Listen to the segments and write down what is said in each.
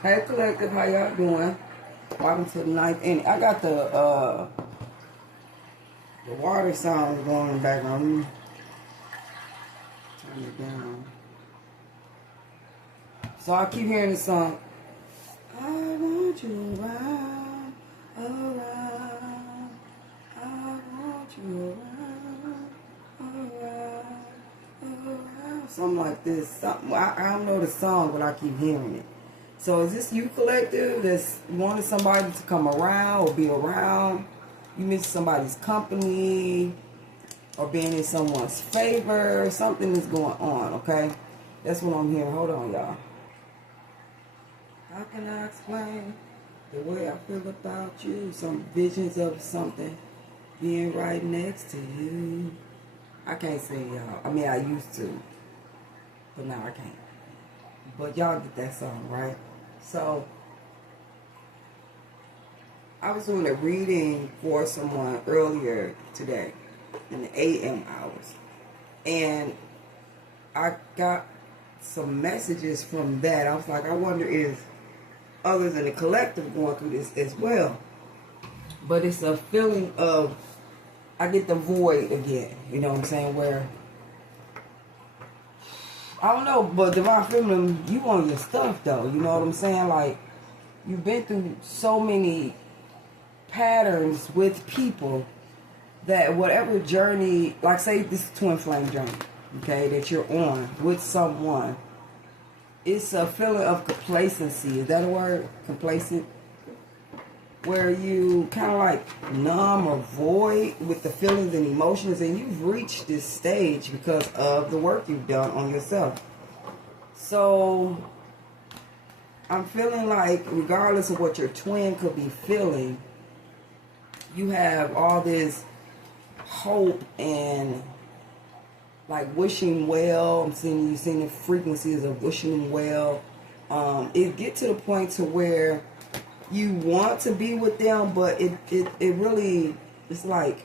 Hey collective, how y'all doing? Welcome to the ninth inning. I got the water sound going in the background. Let me turn it down. So I keep hearing this song. I want you around, around. I want you around. Something like this. Something I don't know the song, but I keep hearing it. So is this you collective that's wanting somebody to come around or be around? You miss somebody's company or being in someone's favor. Something is going on, okay? That's what I'm hearing. Hold on, y'all. How can I explain the way I feel about you? Some visions of something being right next to you. I can't say y'all. I mean, I used to, but now I can't. But y'all get that song, right? So, I was doing a reading for someone earlier today in the AM hours. And I got some messages from that. I was like, I wonder if others in the collective going through this as well. But it's a feeling of, I get the void again. You know what I'm saying? Where, I don't know, but Divine Feminine, you on your stuff though. You know what I'm saying? Like, you've been through so many patterns with people that whatever journey, like say this twin flame journey, okay, that you're on with someone, it's a feeling of complacency. Is that a word? Complacent? Where you kind of like numb or void with the feelings and emotions, and you've reached this stage because of the work you've done on yourself. So I'm feeling like regardless of what your twin could be feeling, you have all this hope and like wishing well. I'm seeing you seeing the frequencies of wishing well. It get to the point to where you want to be with them, but it really, it's like,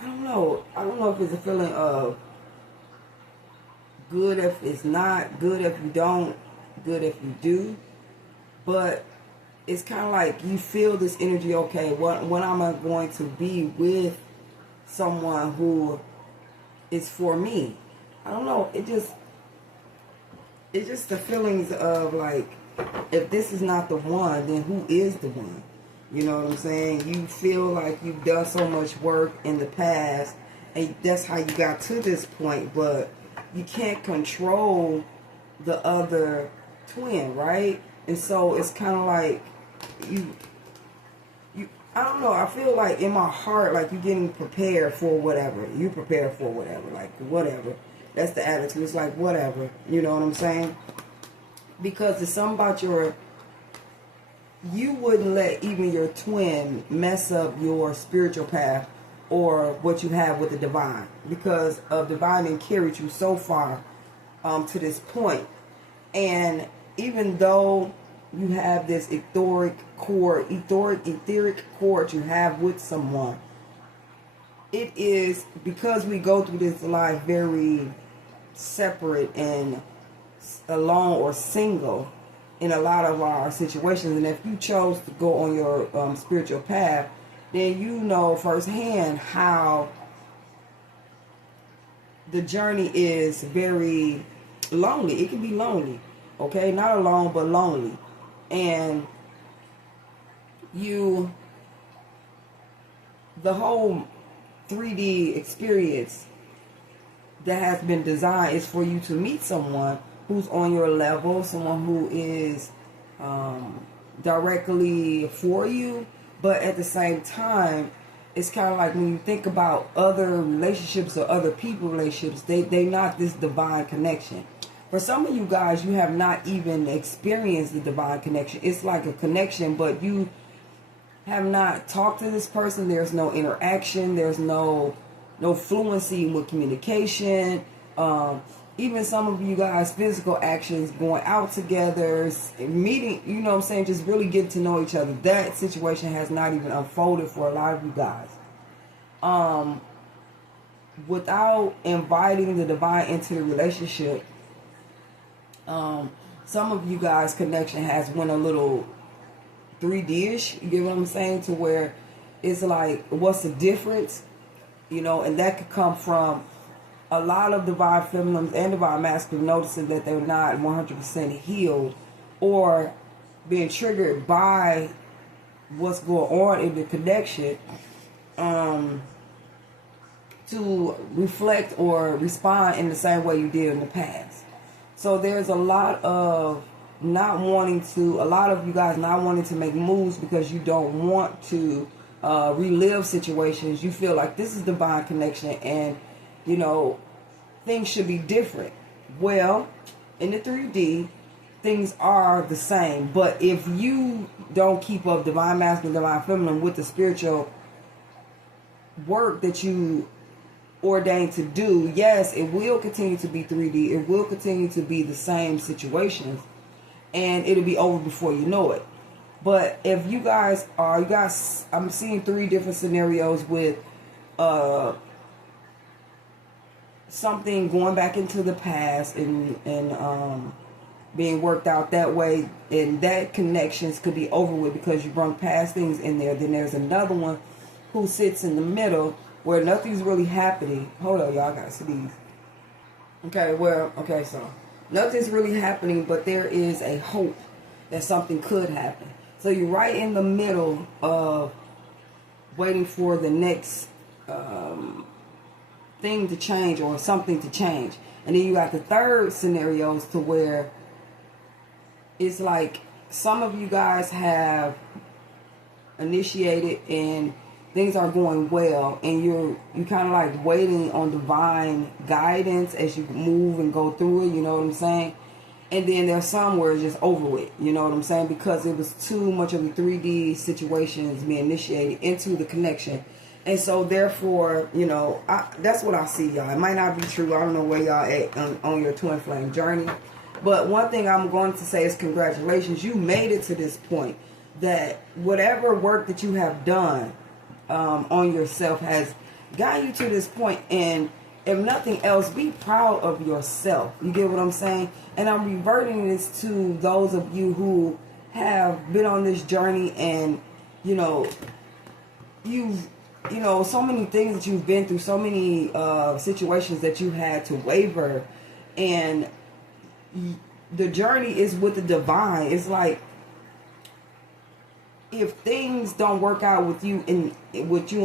I don't know if it's a feeling of good if it's not, good if you don't, good if you do, but it's kind of like you feel this energy, okay, when am I going to be with someone who is for me? I don't know, it's just the feelings of like, if this is not the one, then who is the one? You know what I'm saying? You feel like you've done so much work in the past, and that's how you got to this point, but you can't control the other twin, right? And so it's kind of like, you I don't know, I feel like in my heart, like you're getting prepared for whatever. You prepare for whatever, like whatever. That's the attitude. It's like whatever. You know what I'm saying? Because it's something about you wouldn't let even your twin mess up your spiritual path or what you have with the divine. Because of divine and carried you so far to this point. And even though you have this etheric cord you have with someone, it is because we go through this life very separate and alone or single in a lot of our situations. And if you chose to go on your spiritual path, then you know firsthand how the journey is very lonely. It can be lonely, okay? Not alone, but lonely. And the whole 3D experience that has been designed is for you to meet someone who's on your level, someone who is directly for you, but at the same time, it's kind of like when you think about other relationships or other people relationships, they not this divine connection. For some of you guys, you have not even experienced the divine connection. It's like a connection, but you have not talked to this person. There's no interaction. There's no fluency with communication. Even some of you guys, physical actions, going out together, meeting, you know what I'm saying, just really getting to know each other. That situation has not even unfolded for a lot of you guys. Without inviting the divine into the relationship, Some of you guys' connection has went a little 3D-ish, you get what I'm saying, to where it's like, what's the difference? You know, and that could come from a lot of divine feminines and divine masculine noticing that they're not 100% healed, or being triggered by what's going on in the connection, to reflect or respond in the same way you did in the past. So there's a lot of a lot of you guys not wanting to make moves because you don't want to relive situations. You feel like this is divine connection and, you know, things should be different. Well, in the 3D, things are the same. But if you don't keep up divine masculine, divine feminine with the spiritual work that you ordained to do, yes, it will continue to be 3D. It will continue to be the same situations, and it'll be over before you know it. But if you guys, I'm seeing 3 different scenarios with something going back into the past and being worked out that way, and that connections could be over with because you brought past things in there. Then there's another one who sits in the middle where nothing's really happening. Hold on, y'all, I gotta see these. Okay, so nothing's really happening, but there is a hope that something could happen. So you're right in the middle of waiting for the next thing to change or something to change. And then you got the third scenarios to where it's like some of you guys have initiated and things are going well, and you kind of like waiting on divine guidance as you move and go through it, you know what I'm saying? And then there's some where it's just over with, you know what I'm saying? Because it was too much of a 3D situations being initiated into the connection. And so therefore, you know, that's what I see, y'all. It might not be true. I don't know where y'all at on your twin flame journey. But one thing I'm going to say is congratulations. You made it to this point, that whatever work that you have done on yourself has gotten you to this point. And if nothing else, be proud of yourself. You get what I'm saying? And I'm reverting this to those of you who have been on this journey and, you know, so many things that you've been through, so many situations that you had to waver, and the journey is with the divine. It's like, if things don't work out with you and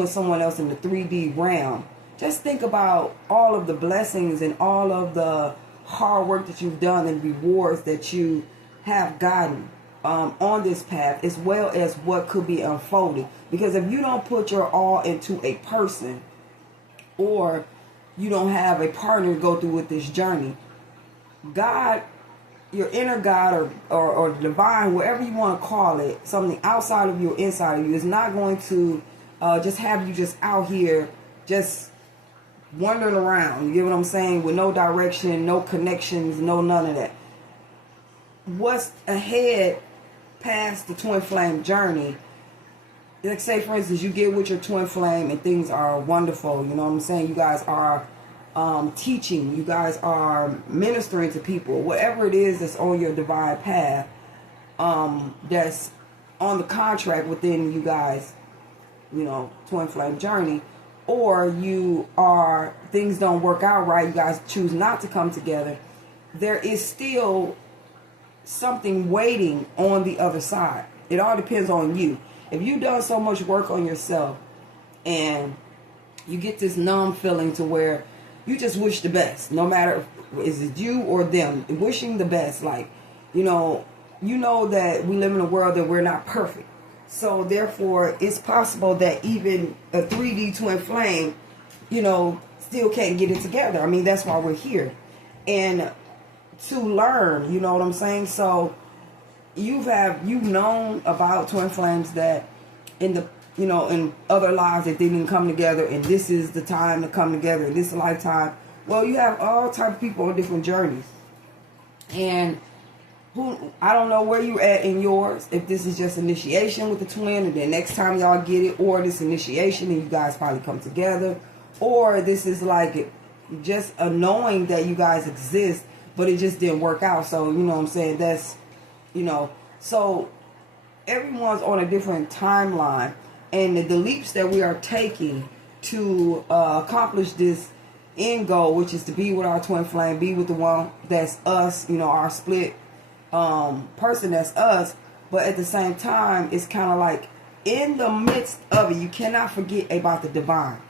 someone else in the 3D realm, just think about all of the blessings and all of the hard work that you've done and rewards that you have gotten on this path, as well as what could be unfolded. Because if you don't put your all into a person, or you don't have a partner to go through with this journey, God, your inner God or divine, whatever you want to call it, something outside of you or inside of you, is not going to just have you just out here just wandering around. You get what I'm saying? With no direction, no connections, no none of that. What's ahead past the twin flame journey? Like, say for instance, you get with your twin flame and things are wonderful. You know what I'm saying? You guys are teaching, you guys are ministering to people, whatever it is that's on your divine path, that's on the contract within you guys, you know, twin flame journey. Or things don't work out right, you guys choose not to come together, there is still something waiting on the other side. It all depends on you. If you've done so much work on yourself and you get this numb feeling to where you just wish the best, no matter is it you or them, wishing the best, like, you know that we live in a world that we're not perfect. So therefore, it's possible that even a 3D twin flame, you know, still can't get it together. I mean, that's why we're here. And to learn, you know what I'm saying? So you've known about twin flames that in other lives that they didn't come together, and this is the time to come together in this lifetime. Well, you have all type of people on different journeys. And I don't know where you're at in yours, if this is just initiation with the twin, and then next time y'all get it, or this initiation and you guys finally come together, or this is like just a knowing that you guys exist, but it just didn't work out. So, you know what I'm saying? That's, you know, so everyone's on a different timeline, and the leaps that we are taking to accomplish this end goal, which is to be with our twin flame, be with the one that's us, you know, our split person that's us. But at the same time, it's kind of like in the midst of it, you cannot forget about the divine.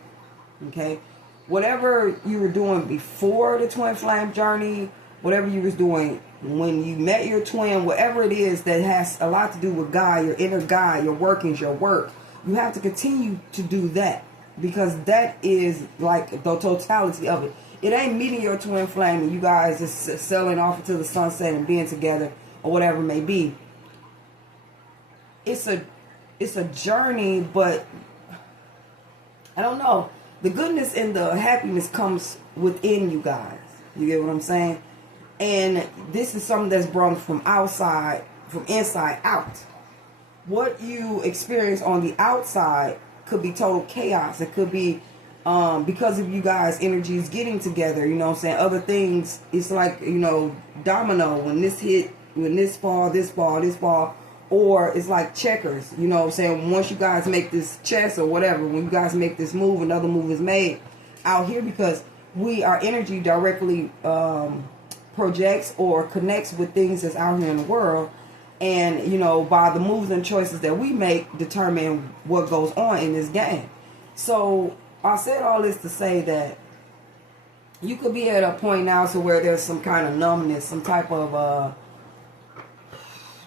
Okay, whatever you were doing before the twin flame journey, whatever you was doing when you met your twin, whatever it is that has a lot to do with God, your inner God, your workings, your work, you have to continue to do that, because that is like the totality of it. It ain't meeting your twin flame and you guys just sailing off into the sunset and being together or whatever it may be. It's a journey, but I don't know. The goodness and the happiness comes within you guys. You get what I'm saying? And this is something that's brought from outside, from inside out. What you experience on the outside could be total chaos. It could be because of you guys' energies getting together. You know what I'm saying? Other things, it's like, you know, domino. When this hit, when this fall, this fall, this fall. Or it's like checkers, you know what I'm saying? Once you guys make this chess or whatever, when you guys make this move, another move is made out here, because our energy directly projects or connects with things that's out here in the world. And, you know, by the moves and choices that we make, determine what goes on in this game. So I said all this to say that you could be at a point now to where there's some kind of numbness, some type of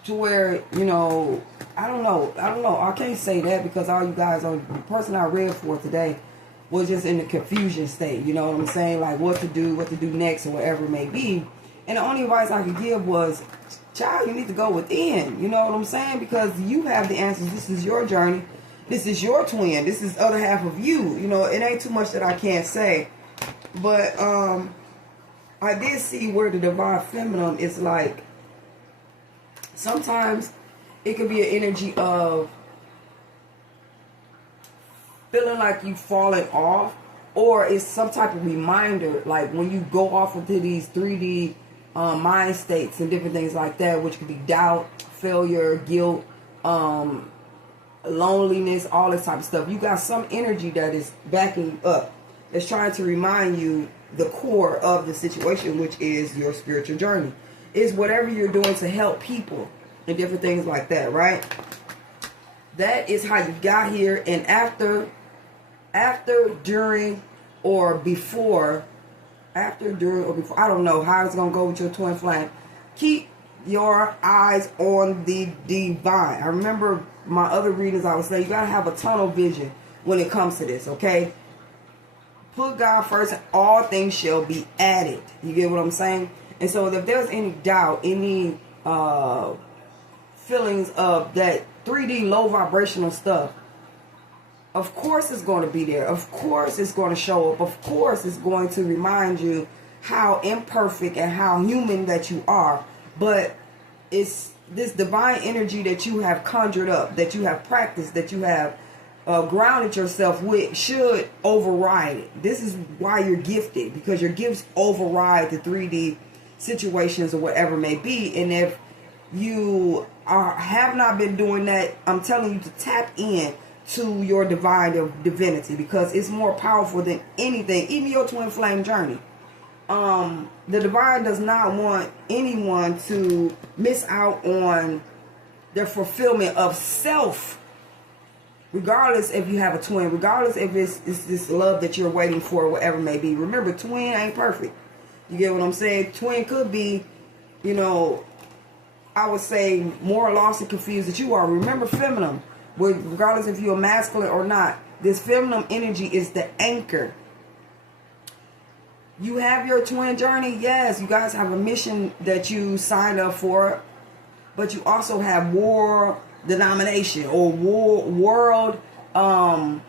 to where, you know, I don't know. I can't say that, because all you guys are, the person I read for today was just in the confusion state. You know what I'm saying? Like what to do next, or whatever it may be. And the only advice I could give was, child, you need to go within. You know what I'm saying? Because you have the answers. This is your journey. This is your twin. This is the other half of you. You know, it ain't too much that I can't say. But I did see where the divine feminine is like, sometimes it could be an energy of feeling like you falling off, or it's some type of reminder, like when you go off into these 3D mind states and different things like that, which could be doubt, failure, guilt, loneliness, all this type of stuff. You got some energy that is backing up, that's trying to remind you the core of the situation, which is your spiritual journey. Is whatever you're doing to help people and different things like that, right? That is how you got here. And after, during, or before, I don't know how it's going to go with your twin flame. Keep your eyes on the divine. I remember my other readings, I was saying you got to have a tunnel vision when it comes to this, okay? Put God first and all things shall be added. You get what I'm saying? And so if there's any doubt, any feelings of that 3D low vibrational stuff, of course it's going to be there. Of course it's going to show up. Of course it's going to remind you how imperfect and how human that you are. But it's this divine energy that you have conjured up, that you have practiced, that you have grounded yourself with, should override it. This is why you're gifted, because your gifts override the 3D situations or whatever it may be. And if you have not been doing that, I'm telling you to tap in to your divine divinity, because it's more powerful than anything, even your twin flame journey. The divine does not want anyone to miss out on their fulfillment of self, regardless if you have a twin, regardless if it's this love that you're waiting for, whatever it may be. Remember, twin ain't perfect. You get what I'm saying? Twin could be, you know, I would say more lost and confused that you are. Remember, feminine, regardless if you're masculine or not, this feminine energy is the anchor. You have your twin journey. Yes, you guys have a mission that you signed up for, but you also have world denomination or world, some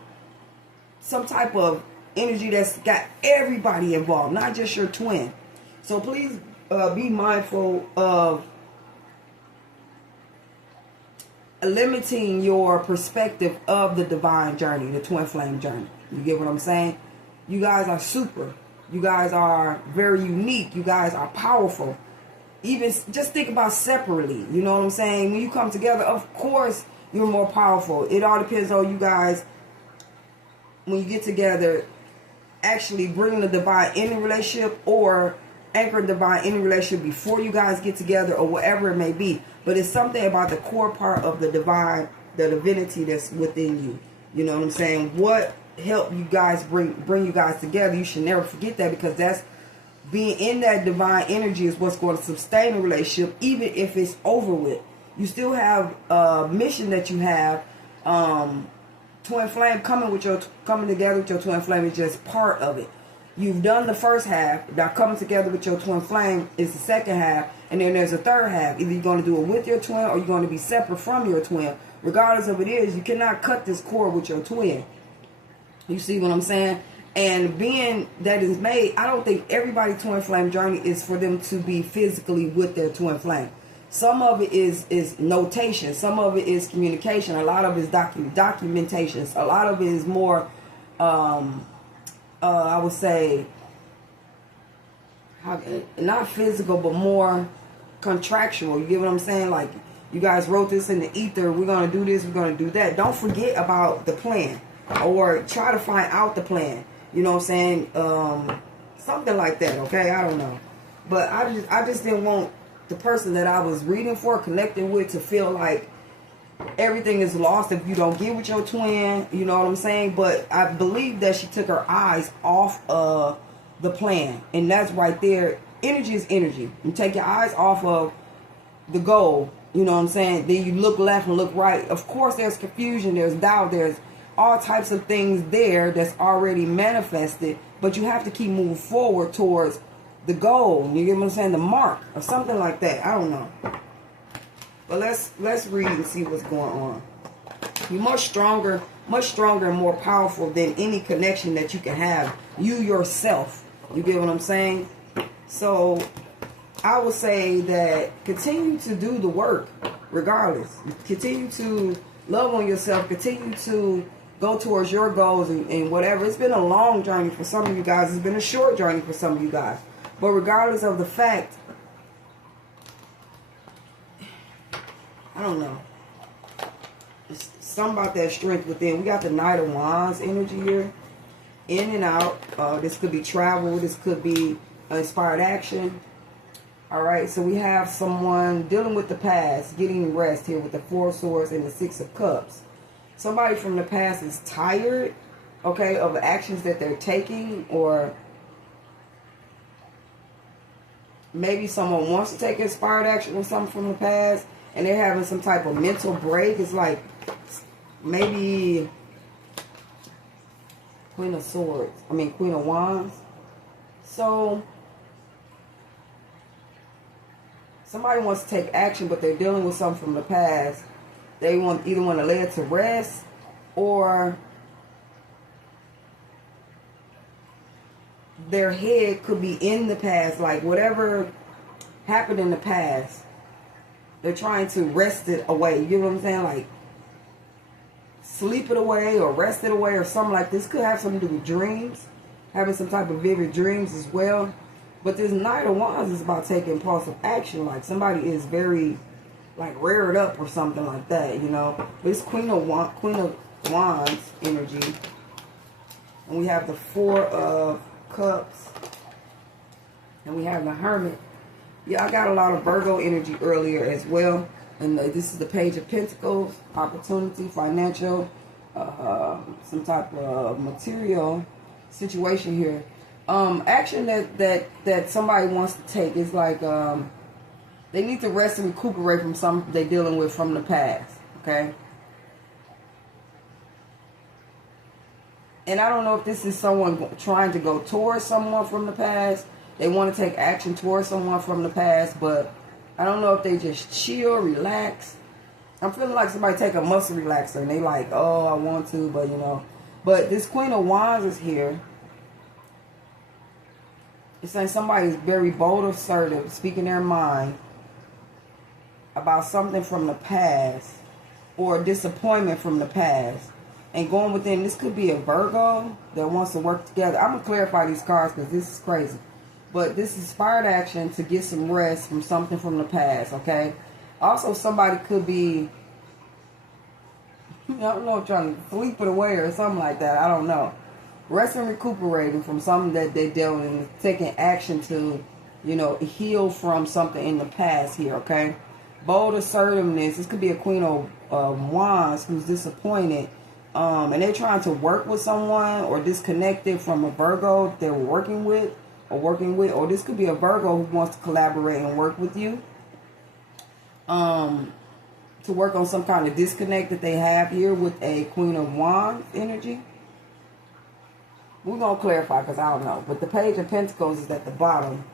type of energy that's got everybody involved, not just your twin. So please be mindful of limiting your perspective of the divine journey, the twin flame journey. You get what I'm saying? You guys are super. You guys are very unique. You guys are powerful. Even just think about separately. You know what I'm saying? When you come together, of course, you're more powerful. It all depends on you guys, when you get together, actually bring the divine in a relationship, or anchor divine in a relationship before you guys get together, or whatever it may be. But it's something about the core part of the divine, the divinity that's within you. You know what I'm saying? What helped you guys bring you guys together? You should never forget that, because that's being in that divine energy is what's going to sustain a relationship, even if it's over with. You still have a mission that you have. Twin flame coming together with your twin flame is just part of it. You've done the first half. Now coming together with your twin flame is the second half, and then there's a third half. Either you're going to do it with your twin, or you're going to be separate from your twin. Regardless of it is, you cannot cut this cord with your twin. You see what I'm saying? And being that is made, I don't think everybody's twin flame journey is for them to be physically with their twin flame. Some of it is notation. Some of it is communication. A lot of it is documentations. A lot of it is more, I would say, not physical, but more contractual. You get what I'm saying? Like, you guys wrote this in the ether. We're going to do this. We're going to do that. Don't forget about the plan, or try to find out the plan. You know what I'm saying? Something like that, okay? I don't know. But I just didn't want the person that I was reading for, connecting with, to feel like everything is lost if you don't get with your twin. You know what I'm saying? But I believe that she took her eyes off of the plan. And that's right there. Energy is energy. You take your eyes off of the goal. You know what I'm saying? Then you look left and look right. Of course, there's confusion. There's doubt. There's all types of things there that's already manifested, but you have to keep moving forward towards the goal. You get what I'm saying? The mark or something like that. I don't know. But let's read and see what's going on. You're much stronger and more powerful than any connection that you can have. You yourself. You get what I'm saying? So I would say that continue to do the work regardless. Continue to love on yourself. Continue to go towards your goals and whatever. It's been a long journey for some of you guys. It's been a short journey for some of you guys. But regardless of the fact, I don't know. It's something about that strength within. We got the Knight of Wands energy here. In and out. This could be travel. This could be inspired action. Alright, so we have someone dealing with the past, getting rest here with the Four of Swords and the Six of Cups. Somebody from the past is tired, okay, of actions that they're taking, or maybe someone wants to take inspired action or something from the past, and they're having some type of mental break. It's like maybe Queen of Wands. So somebody wants to take action, but they're dealing with something from the past. They either want to lay it to rest, or their head could be in the past. Like whatever happened in the past, they're trying to rest it away. You know what I'm saying? Like sleep it away or rest it away or something like this. Could have something to do with dreams. Having some type of vivid dreams as well. But this Knight of Wands is about taking impulsive action. Like somebody is very like reared up or something like that, you know. But it's Queen of Wands energy. And we have the Four of Cups. And we have the Hermit. Yeah, I got a lot of Virgo energy earlier as well. And this is the Page of Pentacles. Opportunity, financial, some type of material situation here. Action that somebody wants to take is like they need to rest and recuperate from something they're dealing with from the past. Okay. And I don't know if this is someone trying to go towards someone from the past. They want to take action towards someone from the past, but I don't know if they just chill, relax. I'm feeling like somebody take a muscle relaxer and they like, oh, I want to, but you know. But this Queen of Wands is here. It's saying somebody is very bold, assertive, speaking their mind about something from the past or disappointment from the past. and going within. This could be a Virgo that wants to work together. I'm going to clarify these cards because this is crazy. But this is inspired action to get some rest from something from the past, okay? Also, somebody could be, I don't know, trying to sleep it away or something like that. I don't know. Resting, recuperating from something that they dealt with, taking action to, you know, heal from something in the past here, okay? Bold assertiveness. This could be a Queen of Wands who's disappointed. And they're trying to work with someone or disconnected from a Virgo they're working with. Or this could be a Virgo who wants to collaborate and work with you. To work on some kind of disconnect that they have here with a Queen of Wands energy. We're going to clarify because I don't know. But the Page of Pentacles is at the bottom.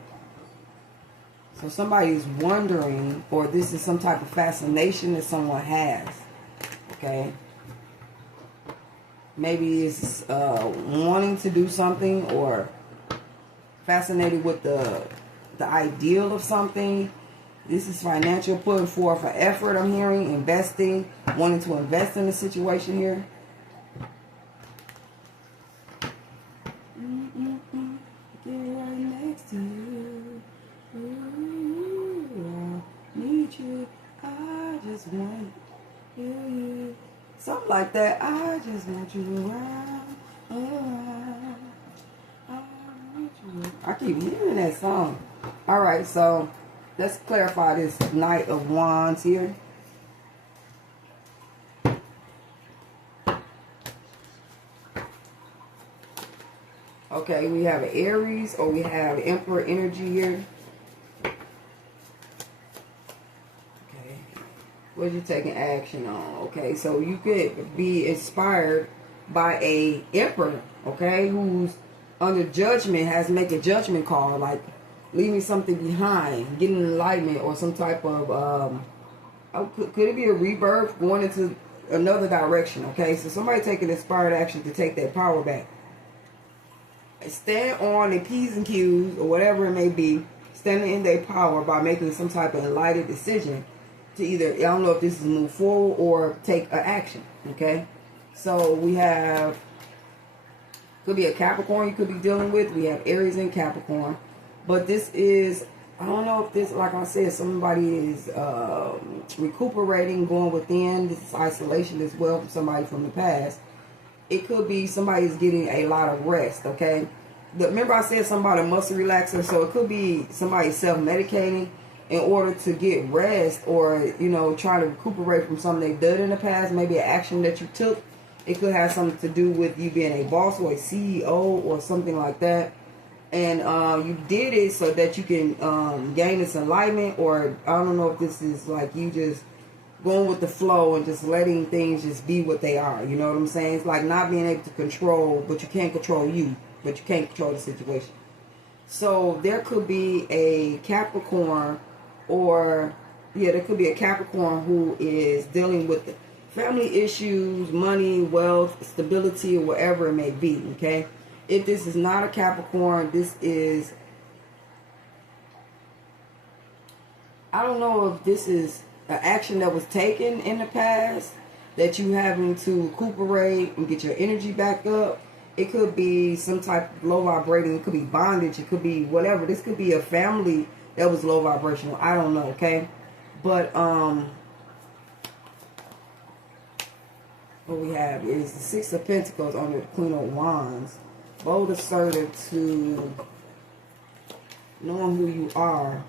So somebody's wondering, or this is some type of fascination that someone has. Okay. Maybe it's wanting to do something, or fascinated with the ideal of something. This is financial, putting forth an effort, I'm hearing, investing, wanting to invest in the situation here. Get right next to you. Ooh, I need you. I just want you. Something like that. I just want you around. I keep hearing that song. Alright, so let's clarify this Knight of Wands here. Okay, we have an Aries, or we have Emperor energy here. Okay, what you taking action on? Okay, so you could be inspired by a Emperor, okay, who's under judgment, has to make a judgment call, like leaving something behind, getting enlightenment, or some type of, could it be a rebirth, going into another direction, okay? So somebody taking inspired action to take that power back. Stand on their P's and Q's, or whatever it may be, standing in their power by making some type of enlightened decision to either, I don't know if this is move forward or take an action, okay? So we have, could be a Capricorn you could be dealing with. We have Aries and Capricorn. But this is, I don't know if this, like I said, somebody is recuperating, going within. This is isolation as well from somebody from the past. It could be somebody's getting a lot of rest, okay? Remember I said something about a muscle relaxer? So it could be somebody self-medicating in order to get rest, or, you know, trying to recuperate from something they've done in the past, maybe an action that you took. It could have something to do with you being a boss or a CEO or something like that. And you did it so that you can gain this enlightenment, or I don't know if this is like you just going with the flow and just letting things just be what they are. You know what I'm saying? It's like not being able to control, but you can't control you, but you can't control the situation. So there could be a Capricorn, or yeah, there could be a Capricorn who is dealing with the family issues, money, wealth, stability, or whatever it may be, okay? If this is not a Capricorn, this is, I don't know if this is an action that was taken in the past that you having to recuperate and get your energy back up. It could be some type of low vibrating. It could be bondage. It could be whatever. This could be a family that was low vibrational. I don't know, okay? But, what we have is the Six of Pentacles under the Queen of Wands. Bold, assertive to knowing who you are.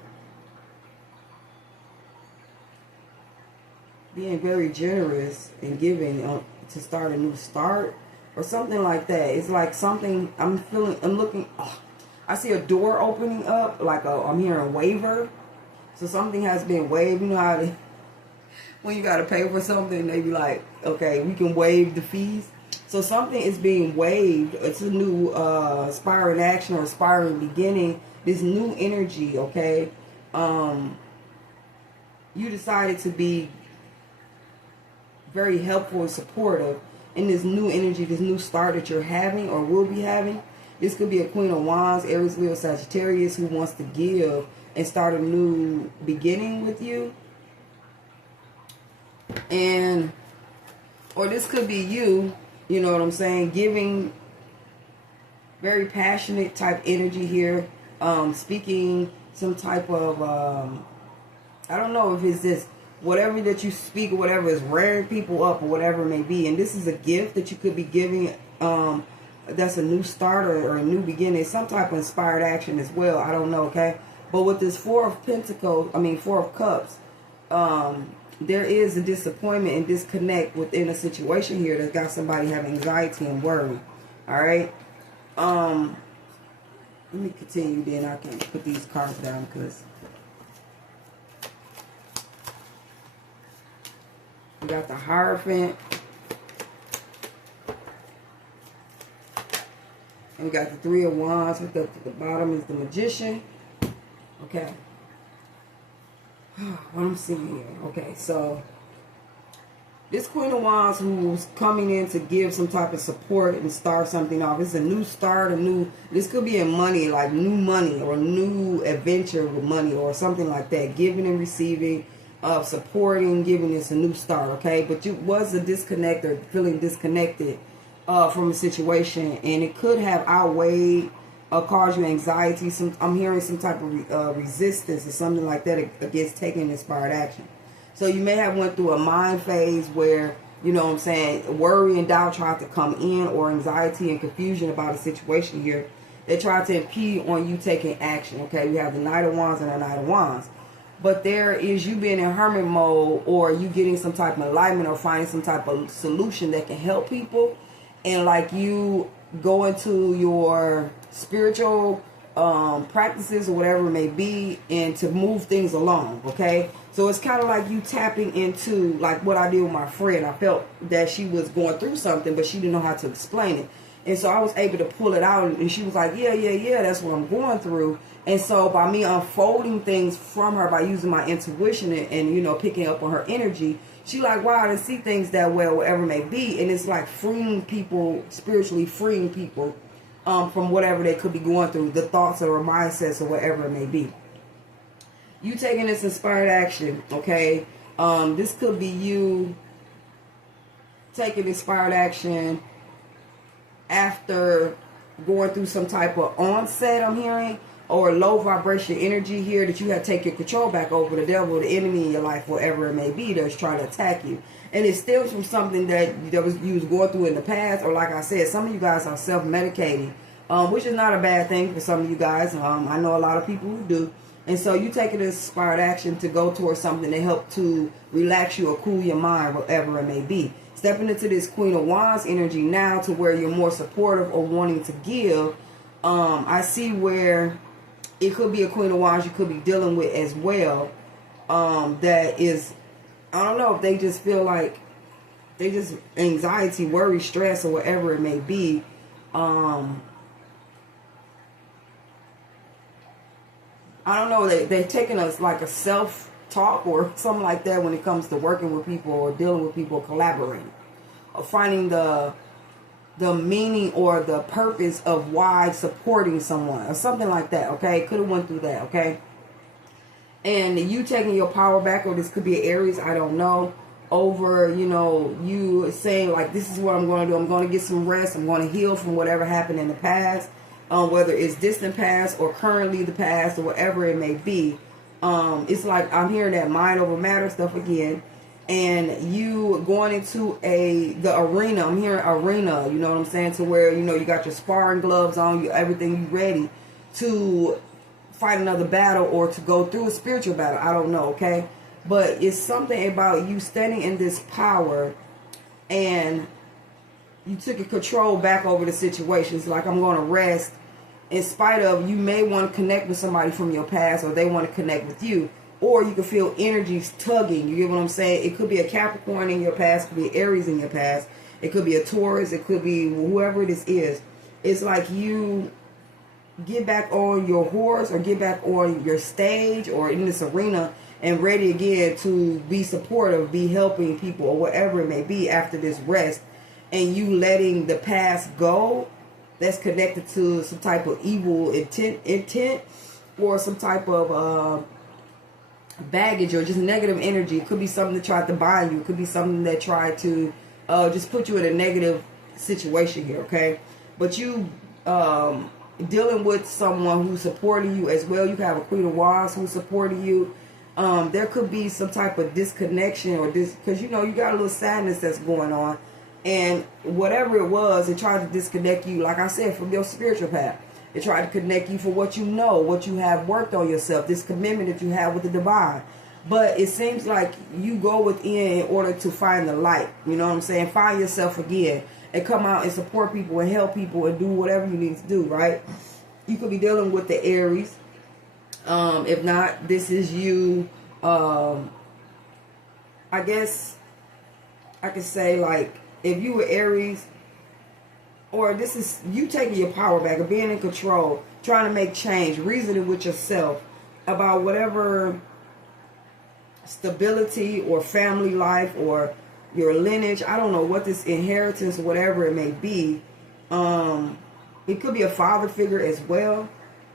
Being very generous and giving to start a new start or something like that. It's like something I'm feeling, I'm looking, I see a door opening up, like I'm hearing a waiver. So something has been waived. You know how they, when you got to pay for something, they be like, okay, we can waive the fees. So something is being waived. It's a new aspiring action or aspiring beginning. This new energy, okay? You decided to be very helpful and supportive in this new energy, this new start that you're having or will be having. This could be a Queen of Wands, Aries, Leo, Sagittarius, who wants to give and start a new beginning with you. And, or this could be you You know what I'm saying? Giving very passionate type energy here. Speaking some type of, I don't know if it's this, whatever that you speak or whatever is rearing people up or whatever it may be. And this is a gift that you could be giving. That's a new start or a new beginning. Some type of inspired action as well. I don't know, okay? But with this Four of Cups, there is a disappointment and disconnect within a situation here that's got somebody having anxiety and worry. All right? Let me continue, then I can put these cards down because we got the Hierophant. And we got the Three of Wands. At the bottom is the Magician. Okay. What I'm seeing here. Okay, so this Queen of Wands who's coming in to give some type of support and start something off. It's a new start, this could be in money, like new money or new adventure with money or something like that. Giving and receiving, supporting, giving this a new start, okay? But you was a disconnect or feeling disconnected from a situation, and it could have outweighed or caused you anxiety. I'm hearing some type of resistance or something like that against taking inspired action. So you may have went through a mind phase where, you know what I'm saying, worry and doubt tried to come in, or anxiety and confusion about a situation here. They tried to impede on you taking action, okay? We have the Knight of Wands and the Knight of Wands. But there is you being in hermit mode, or you getting some type of enlightenment or finding some type of solution that can help people. And like you go into your spiritual practices or whatever it may be, and to move things along, okay? So it's kind of like you tapping into, like what I did with my friend. I felt that she was going through something, but she didn't know how to explain it. And so I was able to pull it out, and she was like, yeah, that's what I'm going through. And so by me unfolding things from her, by using my intuition and you know, picking up on her energy, she like, wow, I didn't see things that way, whatever it may be. And it's like freeing people, spiritually freeing people from whatever they could be going through, the thoughts or mindsets or whatever it may be. You taking this inspired action, okay? This could be you taking inspired action after going through some type of onset, I'm hearing, or low vibration energy here that you have to take your control back over the devil, the enemy in your life, whatever it may be that's trying to attack you. And it stems from something that you was going through in the past, or like I said, some of you guys are self-medicating, which is not a bad thing for some of you guys. I know a lot of people who do. And so you taking this inspired action to go towards something to help to relax you or cool your mind, whatever it may be. Stepping into this Queen of Wands energy now to where you're more supportive or wanting to give. I see where it could be a Queen of Wands you could be dealing with as well. That is, I don't know if they just feel like they just anxiety, worry, stress, or whatever it may be. I don't know, they're taking us like a self-talk or something like that when it comes to working with people or dealing with people, collaborating, or finding the meaning or the purpose of why supporting someone or something like that, okay? Could have went through that, okay? And you taking your power back, or this could be Aries, I don't know, over, you know, you saying like, this is what I'm going to do. I'm going to get some rest. I'm going to heal from whatever happened in the past. Whether it's distant past or currently the past or whatever it may be. It's like I'm hearing that mind over matter stuff again. And you going into the arena. I'm hearing arena, you know what I'm saying? To where, you know, you got your sparring gloves on, everything you ready to fight another battle or to go through a spiritual battle. I don't know, okay? But it's something about you standing in this power, and you took your control back over the situation. It's like, I'm going to rest. In spite of, you may want to connect with somebody from your past, or they want to connect with you, or you can feel energies tugging. You get what I'm saying? It could be a Capricorn in your past, it could be Aries in your past, it could be a Taurus, it could be whoever this is. It's like you get back on your horse or get back on your stage or in this arena and ready again to be supportive, be helping people or whatever it may be after this rest, and you letting the past go that's connected to some type of evil intent or some type of baggage or just negative energy. It could be something that tried to bind you. It could be something that tried to just put you in a negative situation here, okay? But you dealing with someone who's supporting you as well. You can have a Queen of Wands who's supporting you. There could be some type of disconnection or this, because you know you got a little sadness that's going on, and whatever it was, it tried to disconnect you, like I said, from your spiritual path. It tried to connect you for what you know, what you have worked on yourself, this commitment that you have with the divine. But it seems like you go within in order to find the light. You know what I'm saying? Find yourself again and come out and support people and help people and do whatever you need to do, right? You could be dealing with the Aries. If not, this is you. I guess I could say, like, if you were Aries, or this is you taking your power back and being in control, trying to make change, reasoning with yourself about whatever stability or family life or your lineage. I don't know what this inheritance or whatever it may be. It could be a father figure as well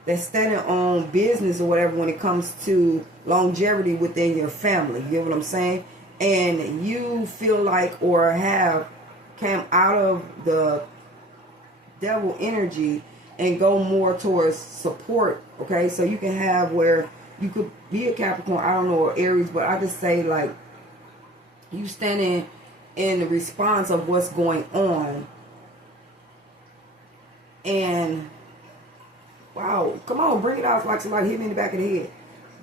that's standing on business or whatever when it comes to longevity within your family. You know what I'm saying? And you feel like or have came out of the devil energy and go more towards support. Okay, so you can have where you could be a Capricorn, I don't know, or Aries, but I just say like you standing in the response of what's going on. And wow, come on, bring it out. It's like somebody hit me in the back of the head.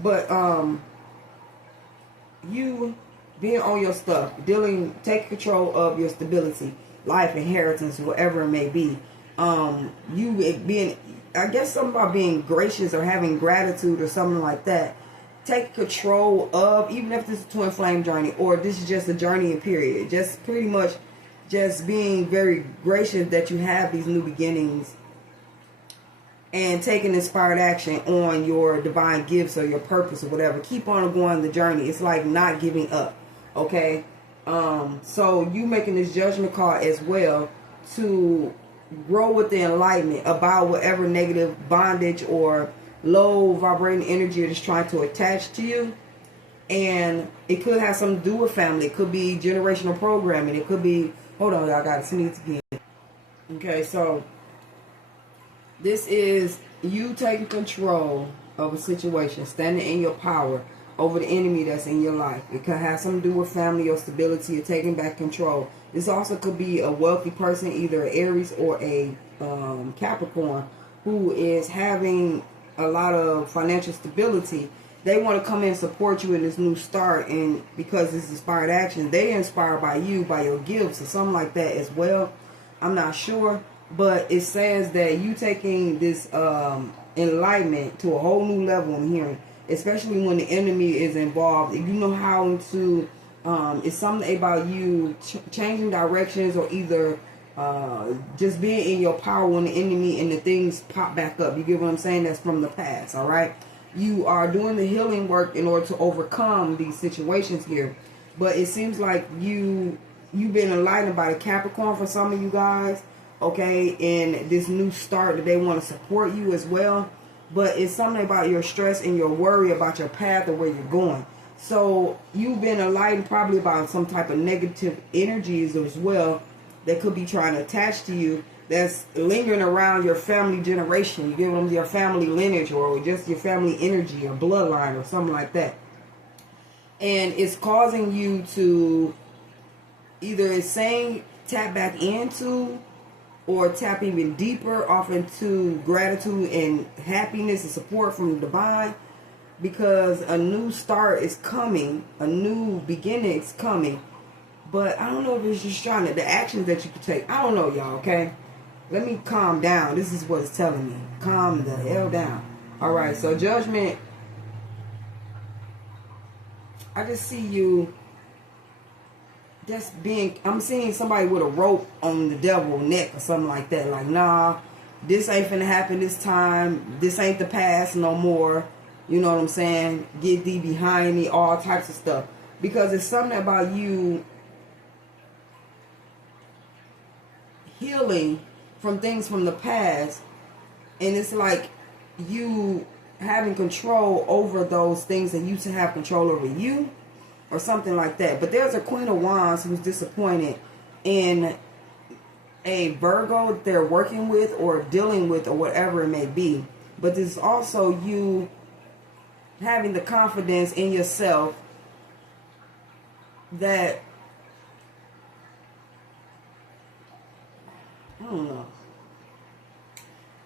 But you being on your stuff, taking control of your stability, life, inheritance, whatever it may be. You being, I guess something about being gracious or having gratitude or something like that. Take control of, even if this is a twin flame journey or this is just a journey in period. Just pretty much just being very gracious that you have these new beginnings and taking inspired action on your divine gifts or your purpose or whatever. Keep on going the journey. It's like not giving up. Okay? So you making this judgment call as well to grow with the enlightenment about whatever negative bondage or low vibrating energy that is trying to attach to you. And it could have something to do with family. It could be generational programming. It could be, hold on, y'all, gotta sneeze again. Okay, so this is you taking control of a situation, standing in your power over the enemy that's in your life. It could have something to do with family or stability or taking back control. This also could be a wealthy person, either an Aries or a Capricorn, who is having a lot of financial stability. They want to come in and support you in this new start, and because it's inspired action, they're inspired by you, by your gifts or something like that as well. I'm not sure, but it says that you taking this enlightenment to a whole new level in hearing, especially when the enemy is involved. If you know how to, it's something about you changing directions or either just being in your power when the enemy and the things pop back up. You get what I'm saying? That's from the past, all right? You are doing the healing work in order to overcome these situations here. But it seems like you've been enlightened by the Capricorn for some of you guys, okay? And this new start that they want to support you as well. But it's something about your stress and your worry about your path or where you're going. So you've been enlightened probably about some type of negative energies as well that could be trying to attach to you, that's lingering around your family generation. You give them your family lineage or just your family energy or bloodline or something like that. And it's causing you to either it's saying tap back into or tap even deeper off into gratitude and happiness and support from the divine, because a new start is coming, a new beginning is coming. But I don't know if it's just trying to, the actions that you can take. I don't know, y'all, okay? Let me calm down. This is what it's telling me. Calm the hell down. All right, so judgment. I just see you just being, I'm seeing somebody with a rope on the devil's neck or something like that. Like, nah, this ain't finna happen this time. This ain't the past no more. You know what I'm saying? Get thee behind me, all types of stuff. Because it's something about you healing from things from the past, and it's like you having control over those things that used to have control over you or something like that. But there's a Queen of Wands who's disappointed in a Virgo that they're working with or dealing with or whatever it may be. But this is also you having the confidence in yourself that, I don't know,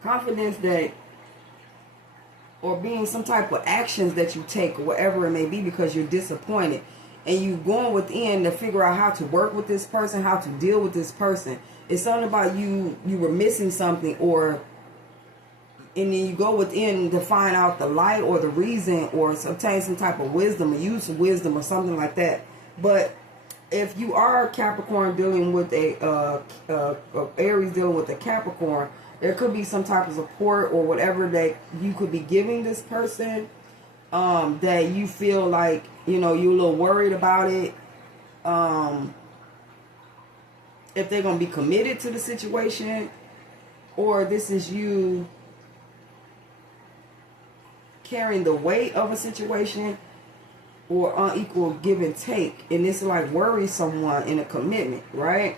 confidence that, or being some type of actions that you take or whatever it may be because you're disappointed. And you going within to figure out how to work with this person, how to deal with this person. It's something about you were missing something, and then you go within to find out the light or the reason, or obtain some type of wisdom, or use some wisdom or something like that. But if you are Capricorn dealing with Aries dealing with a Capricorn, there could be some type of support or whatever that you could be giving this person, that you feel like, you're a little worried about it. If they're going to be committed to the situation, or this is you carrying the weight of a situation, or unequal give and take, and it's like worry someone in a commitment, right?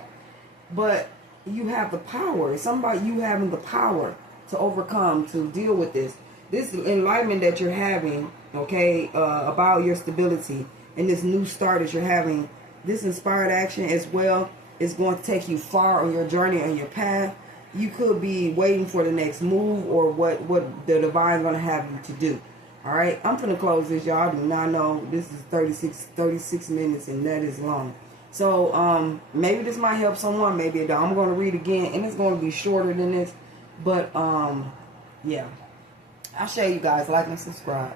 But you have the power. It's something about you having the power to overcome, to deal with this enlightenment that you're having, okay, about your stability and this new start that you're having. This inspired action as well is going to take you far on your journey and your path. You could be waiting for the next move or what the divine is going to have you to do. All right, I'm going to close this, y'all. Do not know this is 36 minutes, and that is long. So maybe this might help someone, maybe it don't. I'm going to read again, and it's going to be shorter than this. But yeah, I'll show you guys. Like and subscribe.